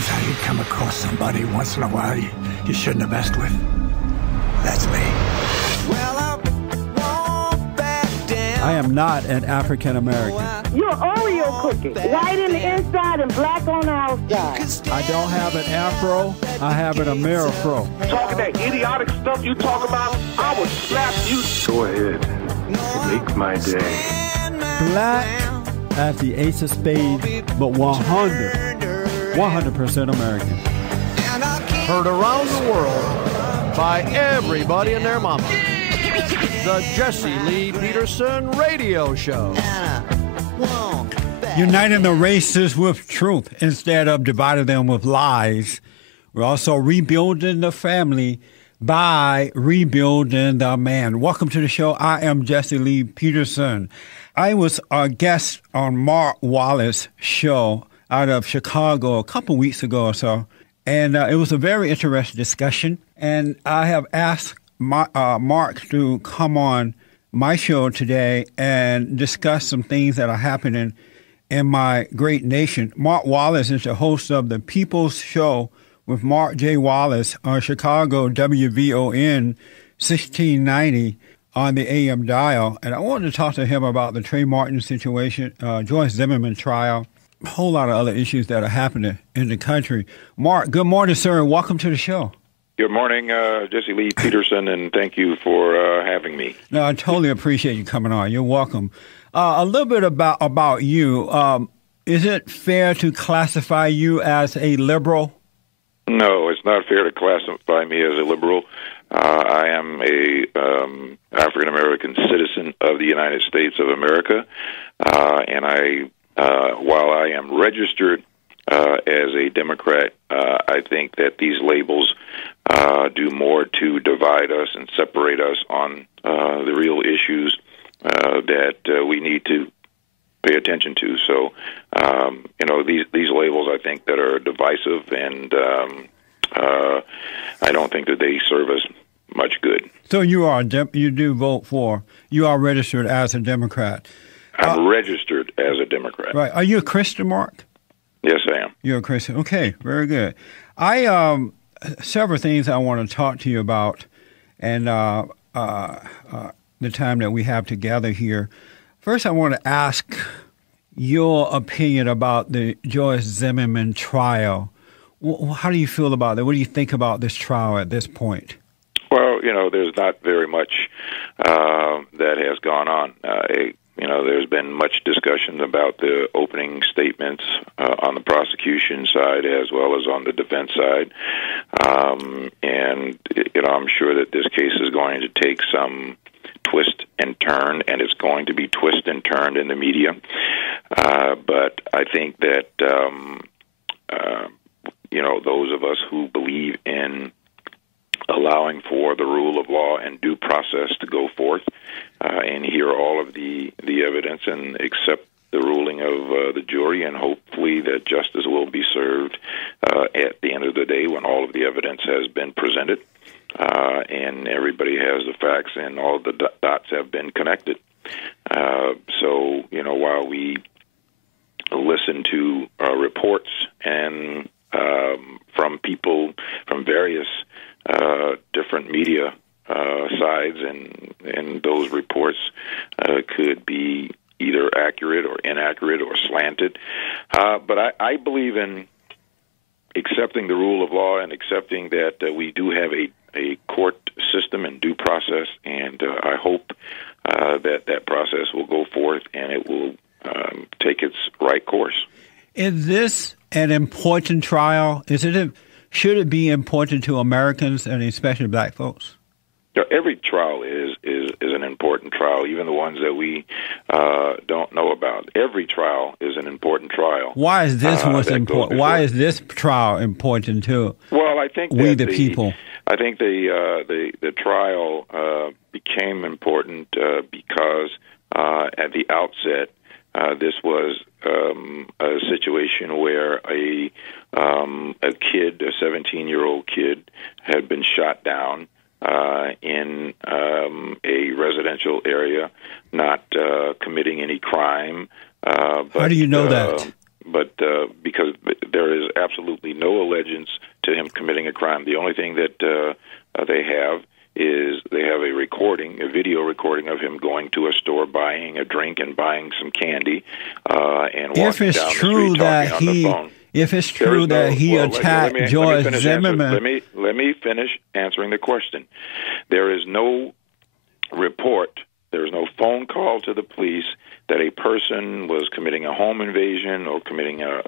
knows how you come across somebody once in a while you shouldn't have messed with? That's me. Well, I am not an African American. You're Oreo cookie, white in the inside and black on the outside. I don't have an afro, I have an Amerifro. Talking that idiotic stuff you talk about, I will slap you. Go ahead. Make my day. Black as the ace of spades, but 100% American. Heard around the world by everybody and their mama. The Jesse Lee Peterson Radio Show. Uniting the races with truth instead of dividing them with lies. We're also rebuilding the family by rebuilding the man. Welcome to the show. I am Jesse Lee Peterson. I was a guest on Mark Wallace's show out of Chicago a couple weeks ago or so, and it was a very interesting discussion. And I have asked Mark to come on my show today and discuss some things that are happening in my great nation. Mark Wallace is the host of the People's Show with Mark J. Wallace on Chicago WVON 1690 on the AM dial. And I wanted to talk to him about the Trey Martin situation, George Zimmerman trial, a whole lot of other issues that are happening in the country. Mark, good morning, sir, and welcome to the show. Good morning, Jesse Lee Peterson, and thank you for having me. No, I totally appreciate you coming on. You're welcome. A little bit about you. Is it fair to classify you as a liberal? No, it's not fair to classify me as a liberal. I am a African-American citizen of the United States of America, and while I am registered as a Democrat, I think that these labels do more to divide us and separate us on the real issues that we need to pay attention to. So, these labels, I think, that are divisive, and I don't think that they serve us much good. So you do vote for, you are registered as a Democrat. I'm registered as a Democrat. Right. Are you a Christian, Mark? Yes, I am. You're a Christian. Okay, very good. Several things I want to talk to you about, and the time that we have together here. First, I want to ask your opinion about the George Zimmerman trial. How do you feel about that? What do you think about this trial at this point? Well, there's not very much that has gone on. There's been much discussion about the opening statements on the prosecution side as well as on the defense side. I'm sure that this case is going to take some twist and turn, and it's going to be twist and turned in the media. But I think that, those of us who believe in allowing for the rule of law and due process to go forth and hear all of the evidence and accept the ruling of the jury, and hopefully that justice will be served at the end of the day when all of the evidence has been presented and everybody has the facts and all the dots have been connected. So, while we listen to reports and from people from various different media sides, and those reports could be either accurate or inaccurate or slanted. But I believe in accepting the rule of law and accepting that we do have a court system and due process, and I hope that process will go forth and it will take its right course. Is this an important trial? Should it be important to Americans and especially black folks? Every trial is an important trial, even the ones that we don't know about. Every trial is an important trial. Why is this important? Why is this trial important to the people? I think the trial became important because at the outset this was a situation where a kid, a 17-year-old kid, had been shot down in a residential area, not committing any crime. How do you know that? But because there is absolutely no allegiance to him committing a crime. The only thing that they have is they have a video recording of him going to a store, buying a drink and buying some candy, and walking down the street talking on the phone. If it's true that he attacked George Zimmerman... Let me finish answering the question. There is no report, there is no phone call to the police that a person was committing a home invasion or committing a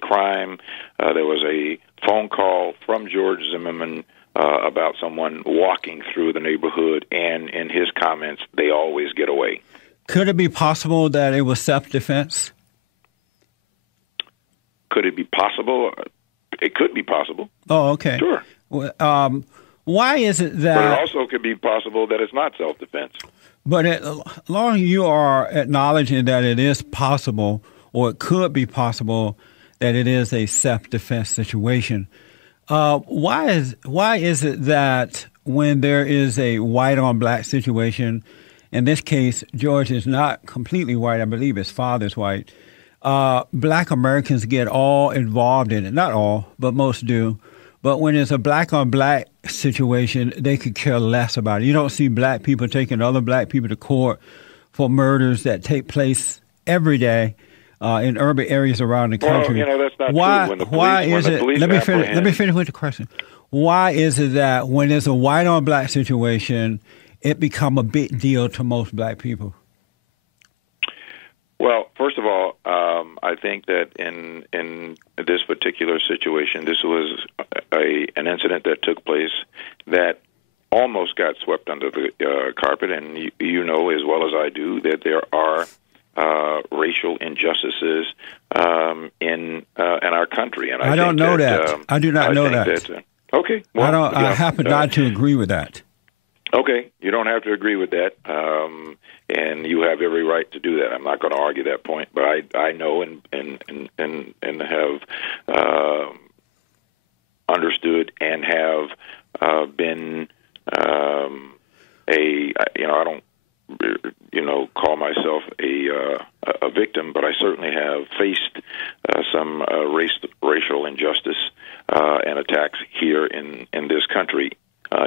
crime. There was a phone call from George Zimmerman about someone walking through the neighborhood, and in his comments, they always get away. Could it be possible that it was self-defense? Could it be possible? It could be possible. Oh, okay. Sure. Why is it that... But it also could be possible that it's not self-defense. But as long as you are acknowledging that it is possible, or it could be possible, that it is a self-defense situation, why is it that when there is a white-on-black situation, in this case, George is not completely white, I believe his father's white, black Americans get all involved in it? Not all, but most do. But when it's a black-on-black situation, they could care less about it. You don't see black people taking other black people to court for murders that take place every day in urban areas around the country. Well, that's not true. Why is it? Let me finish with the question. Why is it that when there's a white-on-black situation, it become a big deal to most black people? Well, first of all, I think that in this particular situation, this was an incident that took place that almost got swept under the carpet, and you know as well as I do that there are racial injustices in our country, and I don't know that. I do not know that. Okay, well, I happen not to agree with that. Okay, you don't have to agree with that, and you have every right to do that. I'm not going to argue that point, but I know and have understood and have been I don't call myself a victim, but I certainly have faced some racial injustice and attacks here in this country.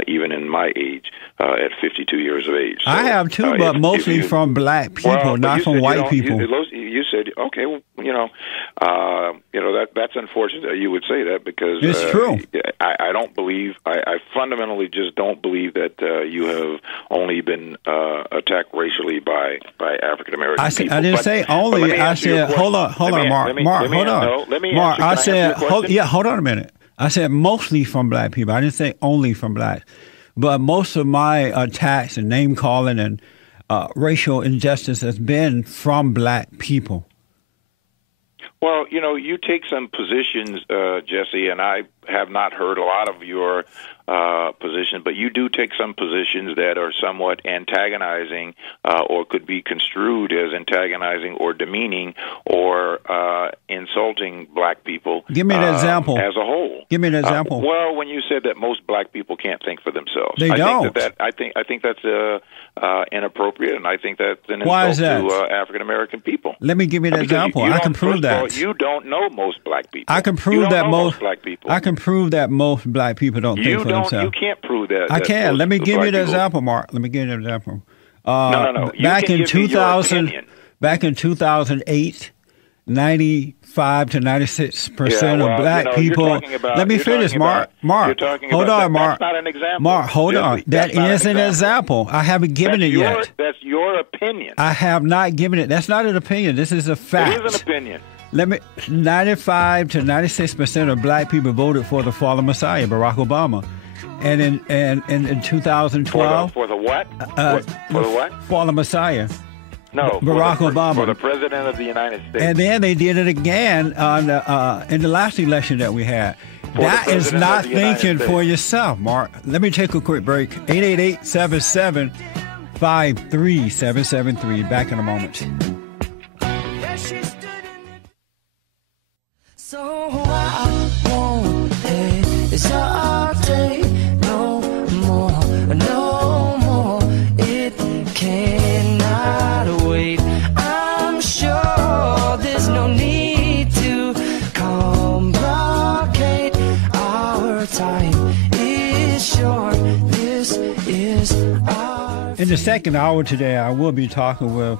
Even in my age, at 52 years of age. So, I have too, but mostly from black people, not from white people. You said, okay, well, that's unfortunate that you would say that because it's true. I don't believe, I fundamentally just don't believe that you have only been attacked racially by African American people. I didn't say only. I said, hold on, Mark. Mark, hold on. Mark, I said, hold on a minute. I said mostly from black people. I didn't say only from blacks. But most of my attacks and name-calling and racial injustice has been from black people. Well, you take some positions, Jesse, and I have not heard a lot of your position, but you do take some positions that are somewhat antagonizing or could be construed as antagonizing or demeaning or insulting black people. Give me an example. As a whole. Give me an example. Well, when you said that most black people can't think for themselves. They don't. I think that's inappropriate, and I think that's an Why insult is that? to African American people. Let me give you an example. I can prove that. All, you don't know most black people. I can prove that most black people. I can prove that most black people don't think for themselves. You can't prove that. I can. Let me give you an example, Mark. Let me give you an example. No. Back in 2008, 95 to 96% of black people. Let me finish, Mark. Hold on, Mark. That's not an example. Mark, hold on. That is an example. I haven't given it yet. That's your opinion. I have not given it. That's not an opinion. This is a fact. It is an opinion. 95 to 96% of black people voted for the fallen Messiah, Barack Obama. And in 2012... For the what? For the what? Fallen Messiah. No, Barack Obama. For the President of the United States. And then they did it again in the last election that we had. That is not thinking for yourself, Mark. Let me take a quick break. 888-77-53773. Back in a moment. So I won't hesitate no more. It cannot wait. I'm sure there's no need to time is short. This is our In the second hour today, I will be talking with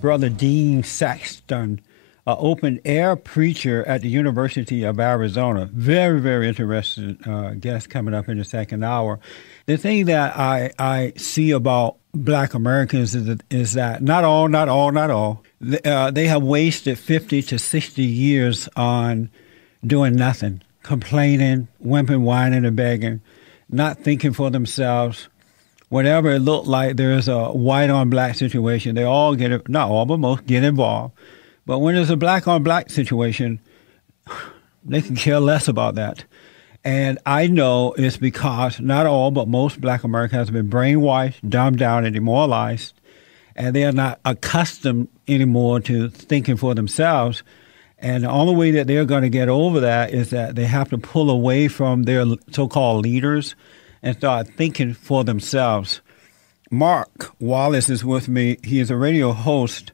Brother Dean Saxton, an open-air preacher at the University of Arizona. Very, very interesting guest coming up in the second hour. The thing that I see about Black Americans is that not all, they have wasted 50 to 60 years on doing nothing, complaining, whimpering, whining, and begging, not thinking for themselves. Whenever it looked like there's a white-on-black situation, they all get, not all, but most get involved. But when there's a black-on-black situation, they can care less about that. And I know it's because not all, but most Black Americans have been brainwashed, dumbed down, and demoralized, and they are not accustomed anymore to thinking for themselves. And the only way that they're going to get over that is that they have to pull away from their so-called leaders and start thinking for themselves. Mark Wallace is with me. He is a radio host.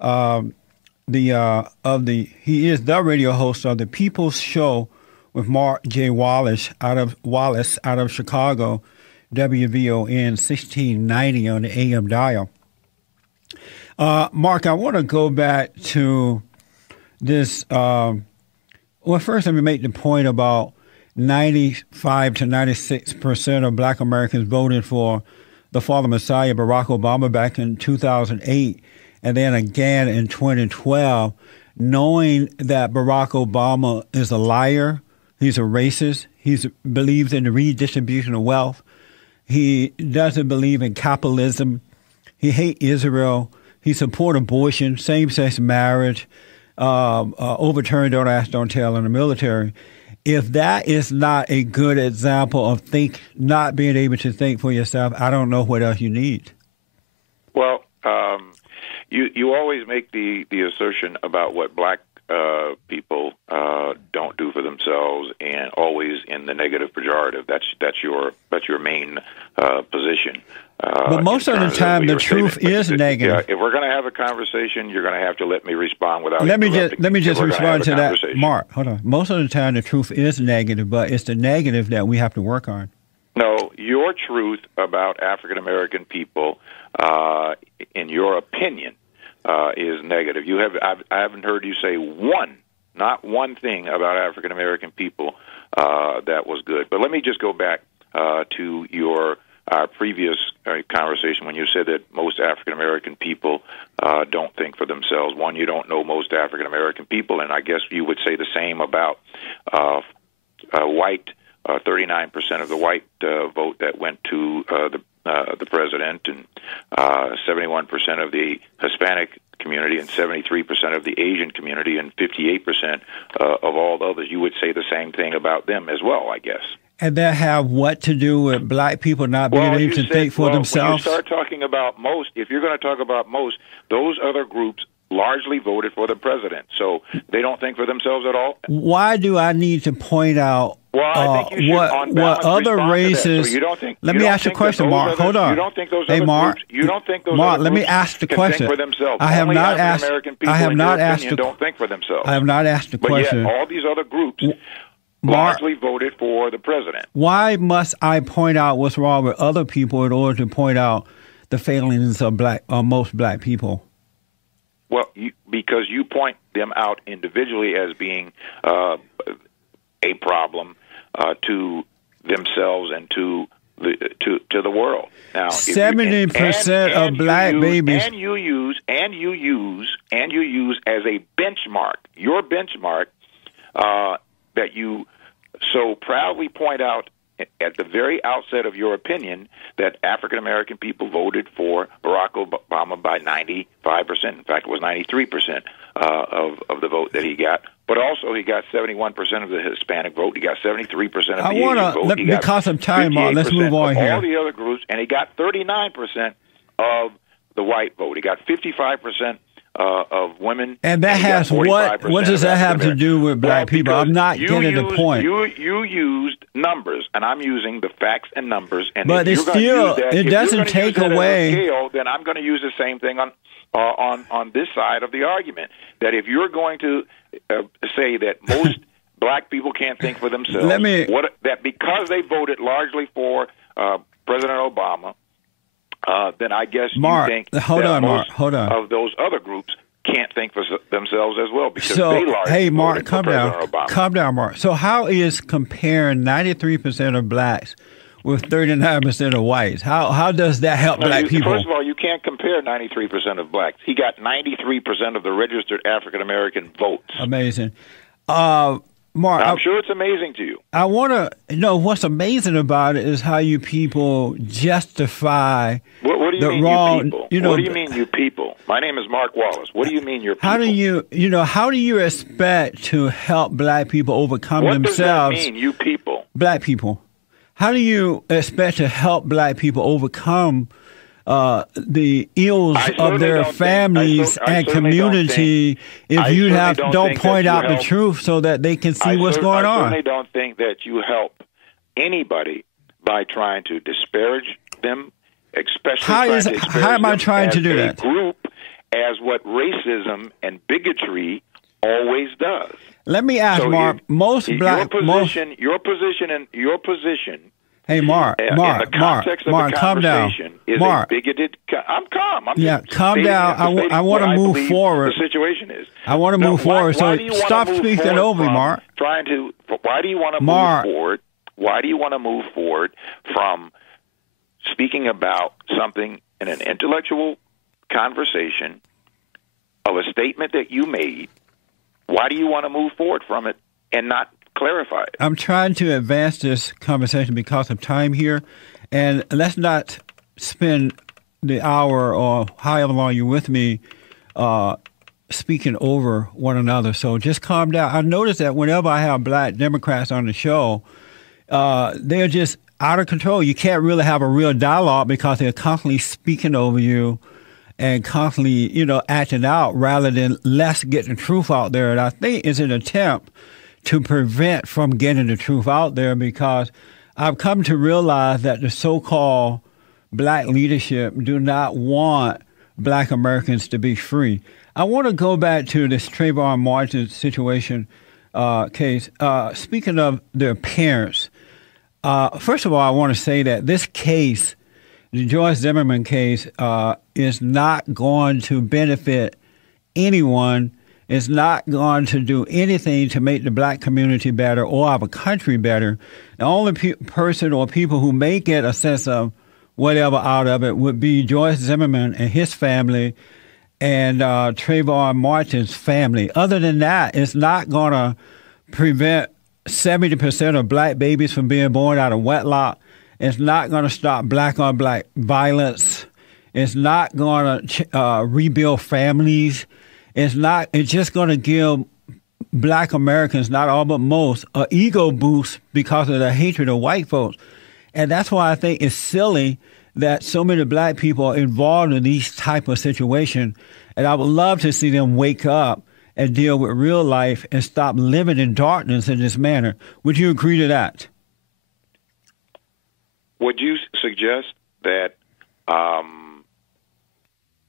He is the radio host of the People's Show with Mark J. Wallace out of Chicago, WVON 1690 on the AM dial. Mark, I want to go back to this. Well, first let me make the point about 95 to 96% of Black Americans voted for the fallen Messiah, Barack Obama, back in 2008, and then again in 2012, knowing that Barack Obama is a liar, he's a racist, he believes in the redistribution of wealth, he doesn't believe in capitalism, he hates Israel, he supports abortion, same-sex marriage, overturn Don't Ask, Don't Tell in the military. If that is not a good example of not being able to think for yourself, I don't know what else you need. Well, you always make the assertion about what Black people don't do for themselves, and always in the negative pejorative. That's your main position. But most of the time, the truth is negative. If we're going to have a conversation, you're going to have to let me respond without. Let me just respond to that, Mark. Hold on. Most of the time, the truth is negative, but it's the negative that we have to work on. No, your truth about African American people, in your opinion, is negative. I haven't heard you say not one thing about African American people that was good. But let me just go back to our previous conversation when you said that most African American people don't think for themselves. One, you don't know most African American people, and I guess you would say the same about white. 39% of the white vote that went to the president, and 71% of the Hispanic community, and 73% of the Asian community, and 58% of all the others. You would say the same thing about them as well, I guess. And that have what to do with Black people not being able to think for themselves? When you start talking about most, if you're going to talk about most, those other groups largely voted for the president, so they don't think for themselves at all. Why do I need to point out I think you should, what other races? So you don't think, let me ask you a question, Mark. Hold on. You don't think those hey, other Mark. Groups, you don't think those Mark, other let me groups ask the can question. Think for themselves. I have Only not asked. American people, I have in not your asked. opinion, don't think for themselves. I have not asked the question. But yet, all these other groups Mark, largely voted for the president. Why must I point out what's wrong with other people in order to point out the failings of most Black people? Well, because you point them out individually as being a problem to themselves and to the world. Now, 70% of Black babies, and you use as a benchmark, your benchmark that you so proudly point out at the very outset of your opinion that African American people voted for Barack Obama by 95%. In fact, it was 93% of the vote that he got. But also, he got 71% of the Hispanic vote. He got 73% of the Asian vote. Because of time, Mark, let's move on here. All the other groups, and he got 39% of the white vote. He got 55% of women. And that has what does that have to do with Black people? I'm not getting the point. You used numbers, and I'm using the facts and numbers. And but it doesn't take away. Scale, then I'm going to use the same thing on this side of the argument. That if you're going to say that most black people can't think for themselves. That because they voted largely for President Obama, then I guess Mark, you think hold on, most hold on. of those other groups can't think for themselves as well because So, they largely hey, Mark, voted calm for down. President Obama. Calm down, Mark. So how is comparing 93% of blacks with 39% of whites? How does that help black people? First of all, you can't compare 93% of blacks. He got 93% of the registered African-American votes. Amazing. Mark, I'm sure it's amazing to you. I want to know what's amazing about it is how you people justify What do you the mean, wrong. you people? What do you mean, you people? My name is Mark Wallace. What do you mean, your people? How do you expect to help black people overcome themselves? What does that mean, you people? Black people. How do you expect to help black people overcome the ills of their families and community if you don't point out the truth so that they can see what's going on? I certainly don't think that you help anybody by trying to disparage them, especially how am I trying to do that? Group as what racism and bigotry always does. Let me ask, Mark. Your position. Hey, Mark. In the context of the calm down. Is Mark, a bigoted. I'm calm. Calm down. I want to move forward. The situation is. I want to move forward. So stop speaking over me, Mark. Why do you want to move forward? Why do you want to move forward from speaking about something in an intellectual conversation of a statement that you made? Why do you want to move forward from it and not clarify it? I'm trying to advance this conversation because of time here, and let's not spend the hour or however long you're with me speaking over one another. So just calm down. I notice that whenever I have black Democrats on the show, they're just out of control. You can't really have a real dialogue because they're constantly speaking over you and constantly, acting out rather than let's get the truth out there. And I think it's an attempt to prevent from getting the truth out there because I've come to realize that the so-called black leadership do not want black Americans to be free. I want to go back to this Trayvon Martin situation case. Speaking of their parents, first of all, I want to say that this case, the George Zimmerman case, is not going to benefit anyone. It's not going to do anything to make the black community better or our country better. The only person or people who may get a sense of whatever out of it would be George Zimmerman and his family and Trayvon Martin's family. Other than that, it's not going to prevent 70% of black babies from being born out of wedlock. It's not going to stop black-on-black violence. It's not going to rebuild families. It's just going to give black Americans, not all but most, an ego boost because of the hatred of white folks. And that's why I think it's silly that so many black people are involved in these type of situations. And I would love to see them wake up and deal with real life and stop living in darkness in this manner. Would you agree to that? Would you suggest that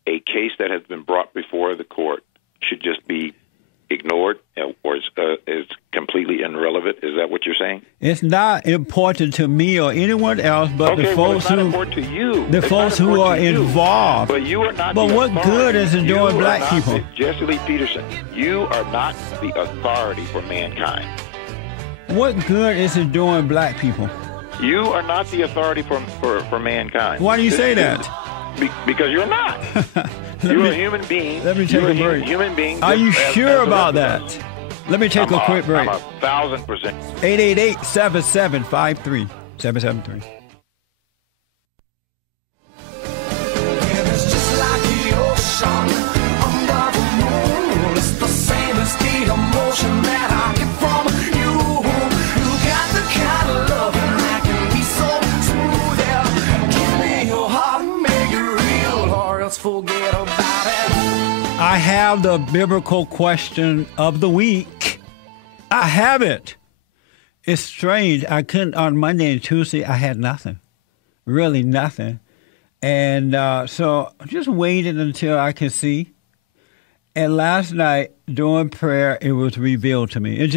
a case that has been brought before the court should just be ignored or is completely irrelevant? Is that what you're saying? It's not important to me or anyone else, but the folks who important to you. The folks who are involved. But you are not. But what good is it doing black people? Jesse Lee Peterson, you are not the authority for mankind. What good is it doing black people? You are not the authority for mankind. Why do you say that? Because you're not. You're a human being. Let me take a break. Human being. Are you sure about that? Let me take a quick break. I'm 1,000%. 888-7753. 773. Forget about it. I have the biblical question of the week. I have it. It's strange. I couldn't on Monday and Tuesday. I had nothing, really nothing, and so I just waited until I could see. And last night during prayer, it was revealed to me.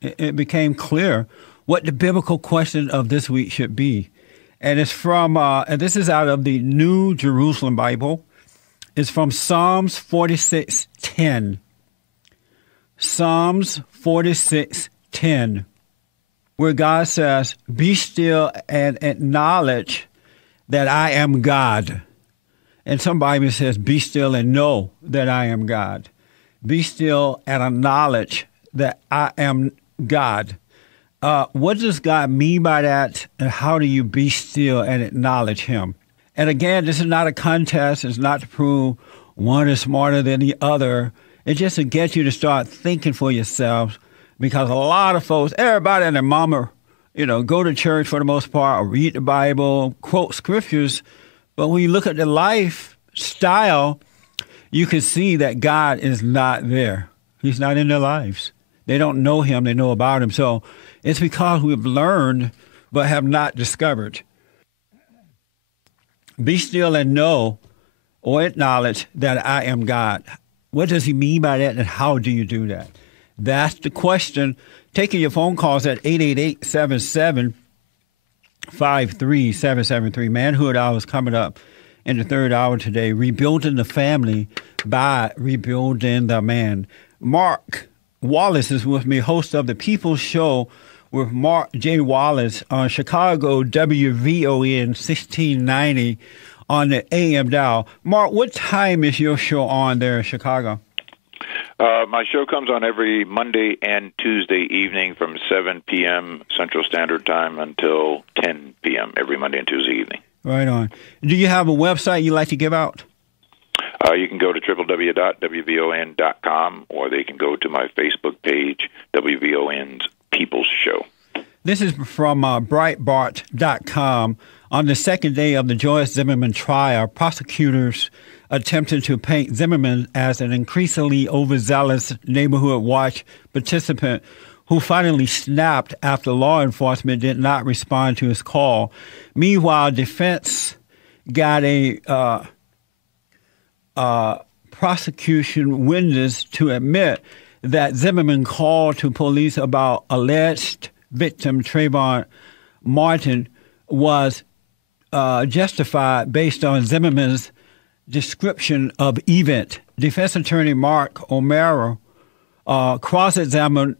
it became clear what the biblical question of this week should be. And it's from, and this is out of the New Jerusalem Bible. It's from Psalms 46:10. Psalms 46:10, where God says, "Be still and acknowledge that I am God." And some Bible says, "Be still and know that I am God." Be still and acknowledge that I am God. What does God mean by that, and how do you be still and acknowledge him? And again, this is not a contest. It's not to prove one is smarter than the other. It's just to get you to start thinking for yourselves, because a lot of folks, everybody and their mama, go to church for the most part, or read the Bible, quote scriptures. But when you look at the lifestyle, you can see that God is not there. He's not in their lives. They don't know him. They know about him. So it's because we've learned but have not discovered. Be still and know or acknowledge that I am God. What does he mean by that, and how do you do that? That's the question. Taking your phone calls at 888-77-53773. Manhood Hour is coming up in the third hour today. Rebuilding the family by rebuilding the man. Mark Wallace is with me, host of the People's Show with Mark J. Wallace on Chicago WVON 1690 on the AM dial. Mark, what time is your show on there in Chicago? My show comes on every Monday and Tuesday evening from 7 p.m. Central Standard Time until 10 p.m. every Monday and Tuesday evening. Right on. Do you have a website you like to give out? You can go to www.wvon.com, or they can go to my Facebook page, WVON's People's Show. This is from Breitbart.com. On the second day of the George Zimmerman trial, prosecutors attempted to paint Zimmerman as an increasingly overzealous neighborhood watch participant who finally snapped after law enforcement did not respond to his call. Meanwhile, defense got a prosecution witness to admit that Zimmerman called to police about alleged victim Trayvon Martin was justified based on Zimmerman's description of event. Defense attorney Mark O'Mara cross-examined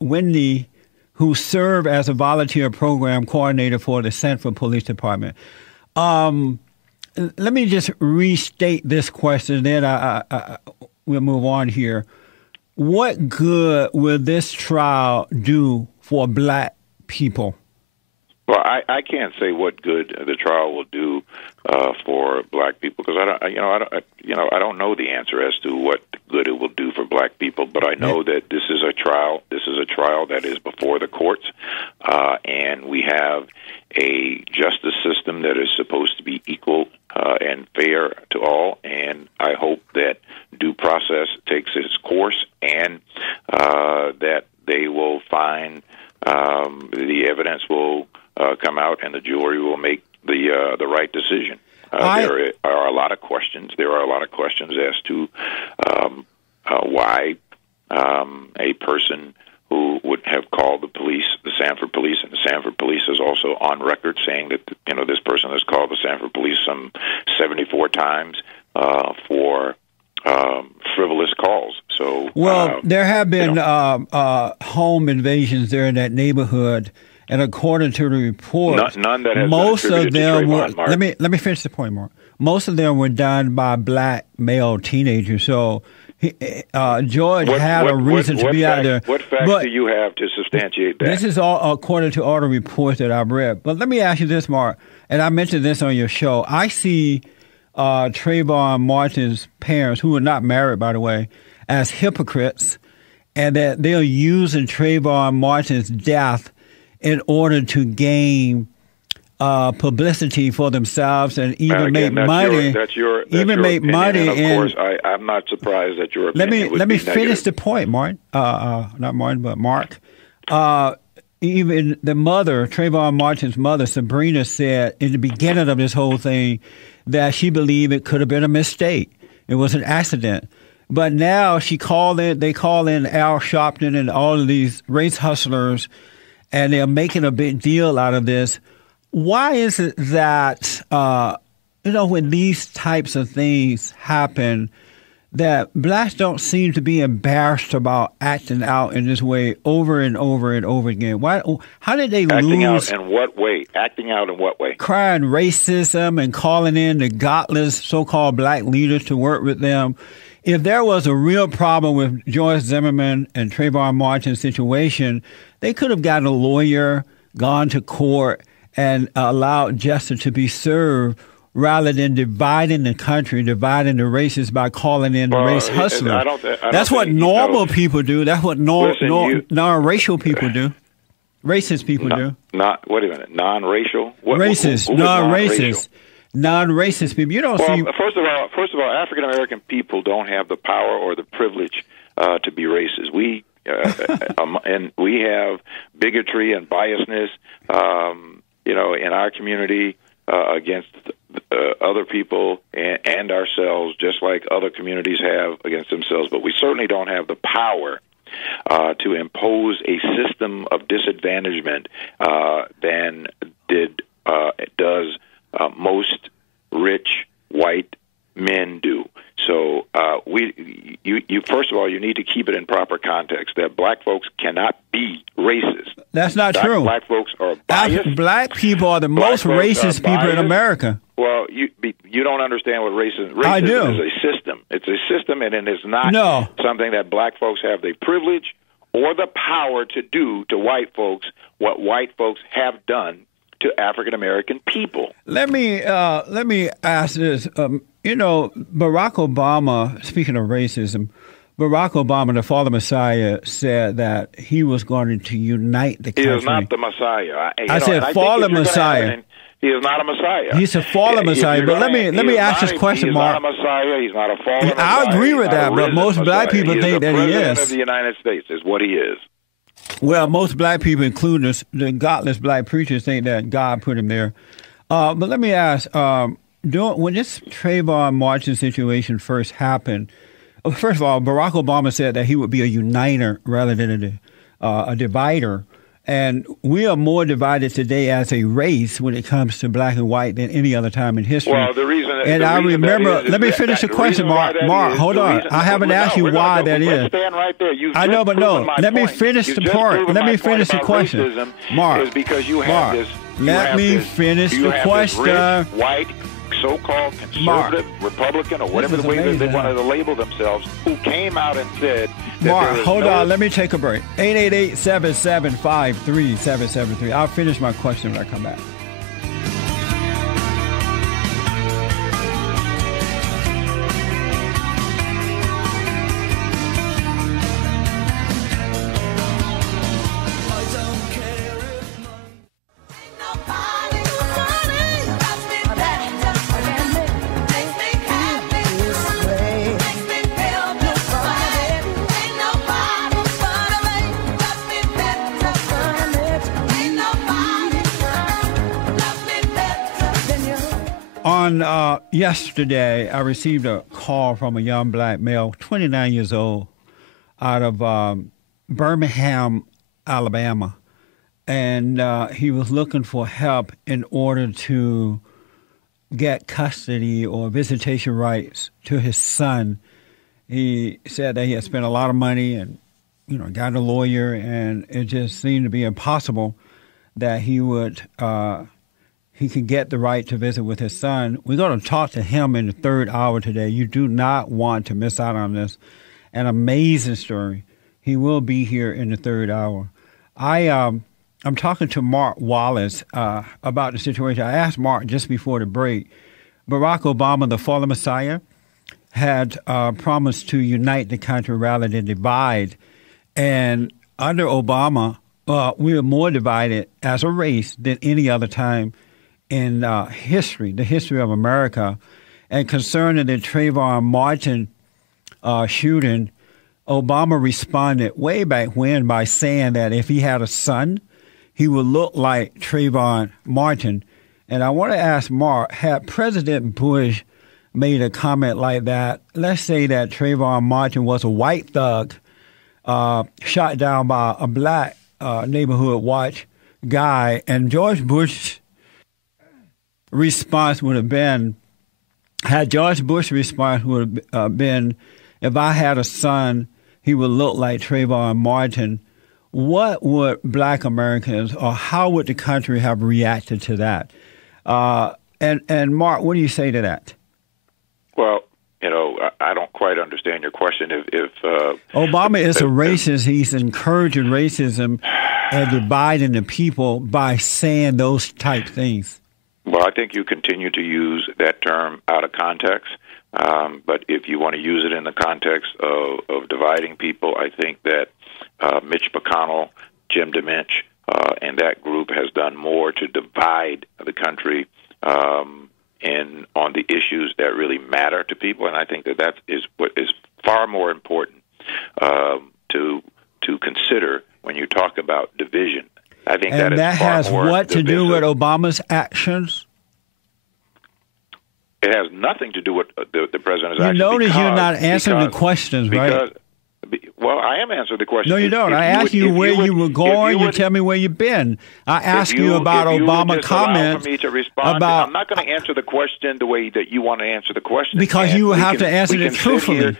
Wendy, who served as a volunteer program coordinator for the Sanford Police Department. Let me just restate this question, then we'll move on here. What good will this trial do for black people? Well, I can't say what good the trial will do for black people, because I don't know the answer as to what good it will do for black people. But I know that this is a trial. This is a trial that is before the courts, and we have a justice system that is supposed to be equal and fair to all. And I hope that due process takes its course, and that they will find the evidence will come out, and the jury will make the right decision. There are a lot of questions. There are a lot of questions as to why a person who would have called the police, the Sanford police, and the Sanford police is also on record saying that this person has called the Sanford police some 74 times for frivolous calls. So, there have been home invasions there in that neighborhood. And according to the report, none that has most of them were. Mark. Let me finish the point, Mark. Most of them were done by black male teenagers. So George had a reason to be out there. What facts do you have to substantiate that? This is all according to all the reports that I've read. But let me ask you this, Mark, and I mentioned this on your show. I see Trayvon Martin's parents, who are not married, by the way, as hypocrites, and that they're using Trayvon Martin's death in order to gain publicity for themselves and even make money. That's your make money. And of course, I'm not surprised that your opinion Let me finish negative. The point, Martin. Not Martin, but Mark. Even the mother, Trayvon Martin's mother, Sabrina, said in the beginning of this whole thing that she believed it could have been a mistake. It was an accident. But now they call in Al Sharpton and all of these race hustlers, and they're making a big deal out of this. Why is it that, when these types of things happen, that blacks don't seem to be embarrassed about acting out in this way over and over and over again? How did they acting lose? Acting out in what way? Acting out in what way? Crying racism and calling in the godless so-called black leaders to work with them. If there was a real problem with George Zimmerman and Trayvon Martin's situation, they could have gotten a lawyer, gone to court, and allowed justice to be served rather than dividing the country, dividing the races by calling in the race hustler. That's what normal people do. That's what non-racial people do. Racist people do. Wait a minute. Non-racial? Racist. Non-racist. Non-racist people. You don't see. First of all, African American people don't have the power or the privilege to be racist. We and we have bigotry and biasness, in our community against other people and ourselves, just like other communities have against themselves. But we certainly don't have the power to impose a system of disadvantagement than does most rich white men do. So you first of all, you need to keep it in proper context that black folks cannot be racist. That's not true. Black folks are biased. Black people are the most racist people in America. Well, you don't understand what racism I do. is. A system. It's a system, and it is not something that black folks have the privilege or the power to do to white folks what white folks have done to African American people. Let me ask this. Barack Obama, speaking of racism, Barack Obama, the fallen Messiah, said that he was going to unite the country. He is not the Messiah. I said fallen Messiah. He is not a Messiah. He's a fallen Messiah. But let me ask this question, Mark. He's not a Messiah. He's not a fallen Messiah. I agree with that, but most black people think that he is. The president of the United States is what he is. Well, most black people, including the godless black preachers, think that God put him there. But let me ask, when this Trayvon Martin situation first happened, first of all, Barack Obama said that he would be a uniter rather than a divider. And we are more divided today as a race when it comes to black and white than any other time in history. Well, the reason. And I remember. Let me finish the question, Mark. Mark, hold on. I haven't asked you why that is. Stand right there. I know, but no. Let me finish the part. Let me finish the question, Mark. Is because you have this. Let me finish the question. White, so-called conservative, Republican, or whatever the way they wanted to label themselves, who came out and said that Mark, hold on. Let me take a break. 888-775-3773. I'll finish my question when I come back. Yesterday, I received a call from a young black male, 29 years old, out of Birmingham, Alabama. And he was looking for help in order to get custody or visitation rights to his son. He said that he had spent a lot of money and, got a lawyer, and it just seemed to be impossible that he could get the right to visit with his son. We're going to talk to him in the third hour today. You do not want to miss out on this. An amazing story. He will be here in the third hour. I'm talking to Mark Wallace about the situation. I asked Mark just before the break. Barack Obama, the fallen Messiah, had promised to unite the country rather than divide. And under Obama, we are more divided as a race than any other time in history, the history of America. And concerning the Trayvon Martin shooting, Obama responded way back when by saying that if he had a son, he would look like Trayvon Martin. And I want to ask Mark, had President Bush made a comment like that, let's say that Trayvon Martin was a white thug shot down by a black neighborhood watch guy, and George Bush's response would have been, if I had a son, he would look like Trayvon Martin, what would black Americans or how would the country have reacted to that? And Mark, what do you say to that? Well, I don't quite understand your question. If Obama is a racist, he's encouraging racism and dividing the people by saying those type things. Well, I think you continue to use that term out of context. But if you want to use it in the context of dividing people, I think that Mitch McConnell, Jim DeMinch, and that group has done more to divide the country and on the issues that really matter to people. And I think that is what is far more important to consider when you talk about division. I think and that has what divisive. To do with Obama's actions? It has nothing to do with the president's actions. actions. You notice you're not answering the questions, right? Well, I am answering the question. No, you don't. I asked you where you were going. You tell me where you've been. I asked you about Obama comments. For me to respond about, I'm not going to answer the question the way that you want to answer the question. Because you have to answer it truthfully.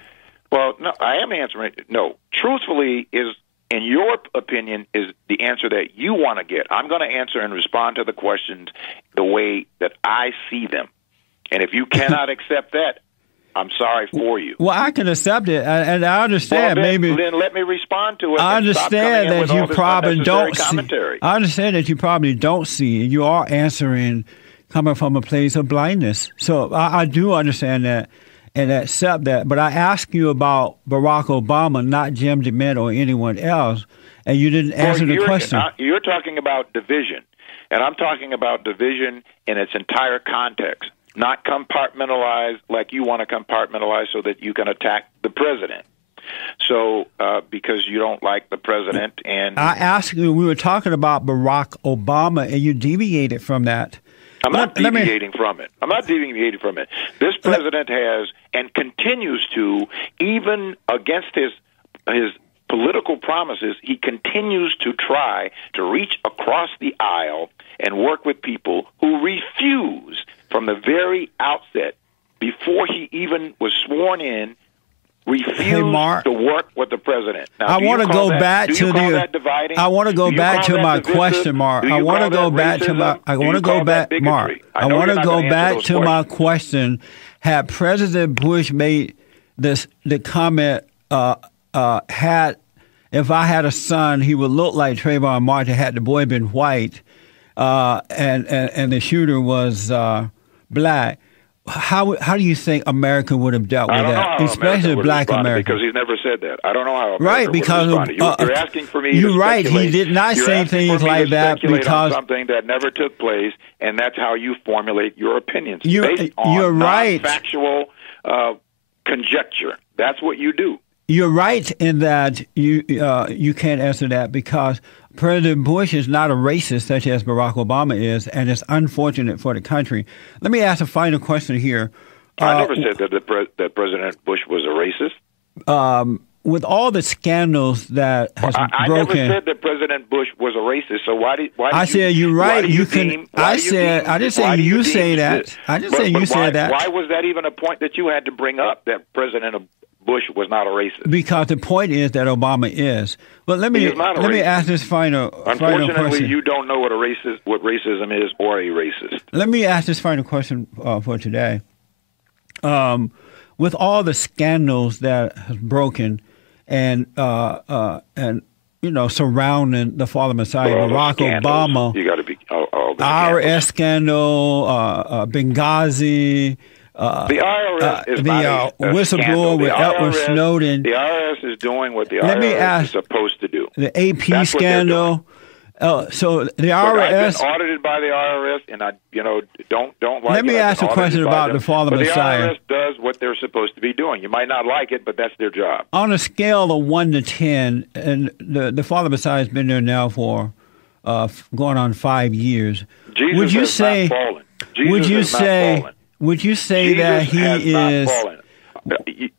Well, no, I am answering it. No, truthfully is, in your opinion, is the answer that you want to get. I'm going to answer and respond to the questions the way that I see them. And if you cannot accept that, I'm sorry for you. Well, I can accept it, and I understand. Well, then, maybe then let me respond to it. I understand that you probably don't see. I understand that you probably don't see. You are answering coming from a place of blindness. So I do understand that and accept that. But I asked you about Barack Obama, not Jim DeMint or anyone else, and you didn't answer the question. You're talking about division, and I'm talking about division in its entire context. Not compartmentalized like you want to compartmentalize so that you can attack the president. So because you don't like the president. And I asked you, we were talking about Barack Obama, and you deviated from that. I'm not deviating from it. I'm not deviating from it. This president has and continues to, even against his political promises, he continues to try to reach across the aisle and work with people who refuse from the very outset, before he even was sworn in, refused to work with the president. Now, I want to go back to the. I want to go back to my question, Mark. I want to go back to my. I want to go back, Mark. I want to go back to my question. Had President Bush made the comment, had if I had a son, he would look like Trayvon Martin. Had the boy been white, and the shooter was black, how do you think America would have dealt with that, especially Black America? Because he's never said that. I don't know how America right, because would have responded. You're asking for me. You're to right. Speculate. He did not say things like that because something that never took place, and that's how you formulate your opinions based on you're right. factual conjecture. That's what you do. You're right in that you can't answer that because President Bush is not a racist such as Barack Obama is, and it's unfortunate for the country. Let me ask a final question here. I never said that President Bush was a racist. With all the scandals that has broken, I never said that President Bush was a racist. So why did I said you're right? You can. I didn't say you say that. I didn't say you said that. Why was that even a point that you had to bring up? That President Bush was not a racist. Because the point is that Obama is. But let me ask this final question. Unfortunately, you don't know what racism is or a racist. Let me ask this final question for today. With all the scandals that has broken and surrounding the fallen Messiah, Barack Obama, you got to be all the IRS scandal, Benghazi. The IRS is the whistleblower with Edward Snowden. The IRS is doing what the IRS is supposed to do. The AP scandal. So the IRS. I've been audited by the IRS, and I, don't like. Let me ask a question about the fallen Messiah. The IRS does what they're supposed to be doing. You might not like it, but that's their job. On a scale of 1 to 10, and the fallen Messiah has been there now for going on 5 years. Jesus would you has say? Not fallen. Jesus would you has say? Not fallen. Would you say Jesus that he has is? Not fallen.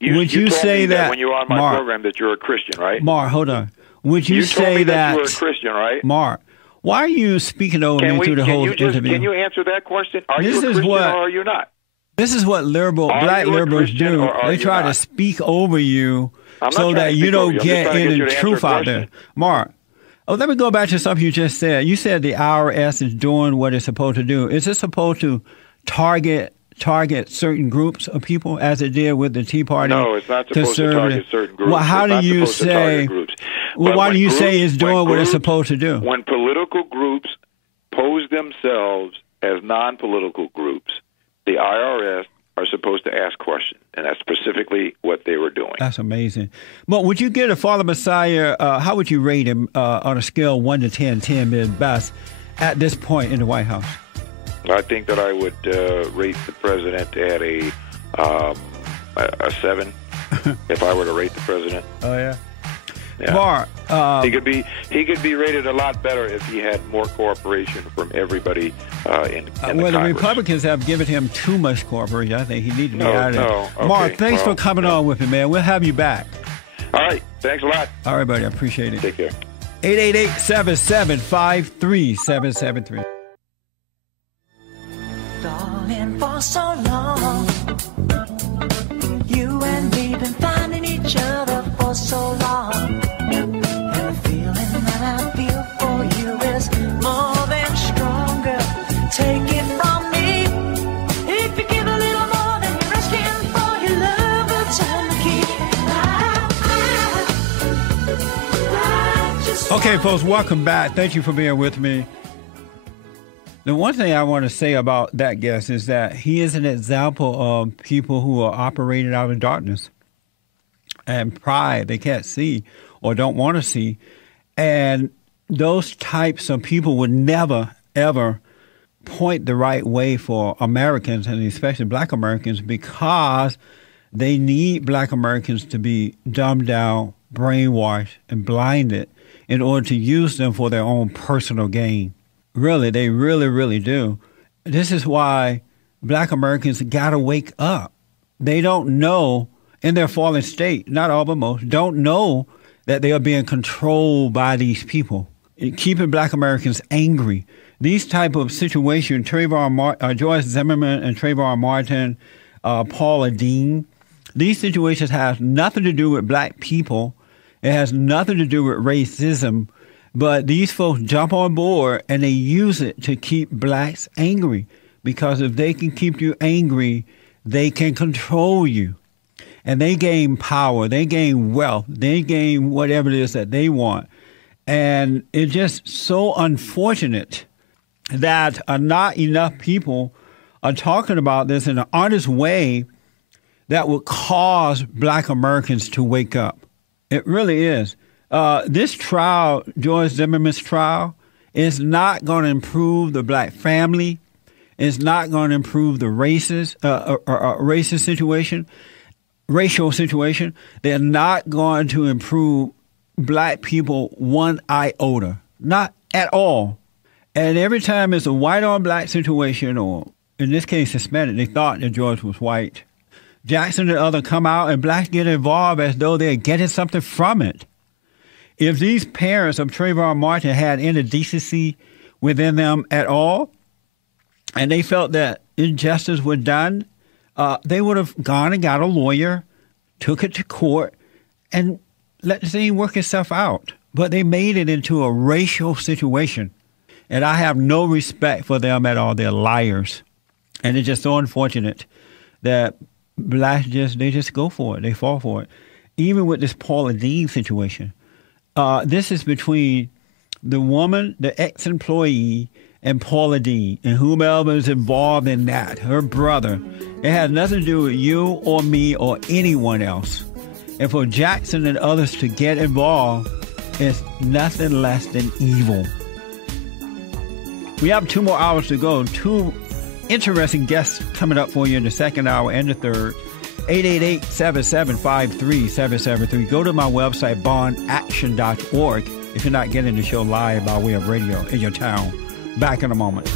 Would you told say me that when you were on my Mark, program that you're a Christian, right? Mark, hold on. Would you told say me that you were a Christian, right? Mark, why are you speaking over me through the whole interview? Can you answer that question? Are you a This is Christian what- or are you not? This is what black liberals do. They try to speak over you so that you don't get any truth out there. Mark, let me go back to something you just said. You said the IRS is doing what it's supposed to do. Is it supposed to target certain groups of people as it did with the Tea Party? No, it's not supposed to target certain groups. Well, how do you say? Well, why do you say it's doing what it's supposed to do? When political groups pose themselves as non-political groups, the IRS are supposed to ask questions, and that's specifically what they were doing. That's amazing. But would you give a Father Messiah, how would you rate him on a scale of 1 to 10, 10 being best, at this point in the White House? I think that I would rate the president at a 7 if I were to rate the president. Oh, yeah? Yeah. Mark, he could be rated a lot better if he had more cooperation from everybody in the Congress. The Republicans have given him too much cooperation. I think he needs to be out of there. Okay. Mark, thanks for coming on with me, man. We'll have you back. All right. Thanks a lot. All right, buddy. I appreciate it. Take care. 888-775-3773. Darling, for so long, you and me been finding each other for so long, and the feeling that I feel for you is more than stronger. Take it from me, if you give a little more than you're asking for, your love will turn the key. I just Okay, folks, welcome back. Thank you for being with me. The one thing I want to say about that guest is that he is an example of people who are operating out of darkness and pride they can't see or don't want to see. And those types of people would never, ever point the right way for Americans, and especially black Americans, because they need black Americans to be dumbed down, brainwashed, and blinded in order to use them for their own personal gain. Really, they really, really do. This is why black Americans got to wake up. They don't know, in their fallen state, not all but most, don't know that they are being controlled by these people, keeping black Americans angry. These type of situations, George Zimmerman and Trayvon Martin, Paula Dean, these situations have nothing to do with black people. It has nothing to do with racism. But these folks jump on board and they use it to keep blacks angry, because if they can keep you angry, they can control you. And they gain power, they gain wealth, they gain whatever it is that they want. And it's just so unfortunate that not enough people are talking about this in an honest way that would cause black Americans to wake up. It really is. This trial, George Zimmerman's trial, is not going to improve the black family. It's not going to improve the racial situation. They're not going to improve black people one iota, not at all. And every time it's a white on black situation, or in this case Hispanic, they thought that George was white, Jackson and others come out and blacks get involved as though they're getting something from it. If these parents of Trayvon Martin had any decency within them at all, and they felt that injustice was done, they would have gone and got a lawyer, took it to court, and let the thing work itself out. But they made it into a racial situation. And I have no respect for them at all. They're liars. And it's just so unfortunate that blacks just go for it. They fall for it. Even with this Paula Dean situation. This is between the woman, the ex-employee, and Paula Dean, and whomever is involved in that, her brother. It has nothing to do with you or me or anyone else. And for Jackson and others to get involved is nothing less than evil. We have 2 more hours to go. 2 interesting guests coming up for you in the second hour and the third. 888-775-3773. Go to my website, bondaction.org, if you're not getting the show live by way of radio in your town. Back in a moment.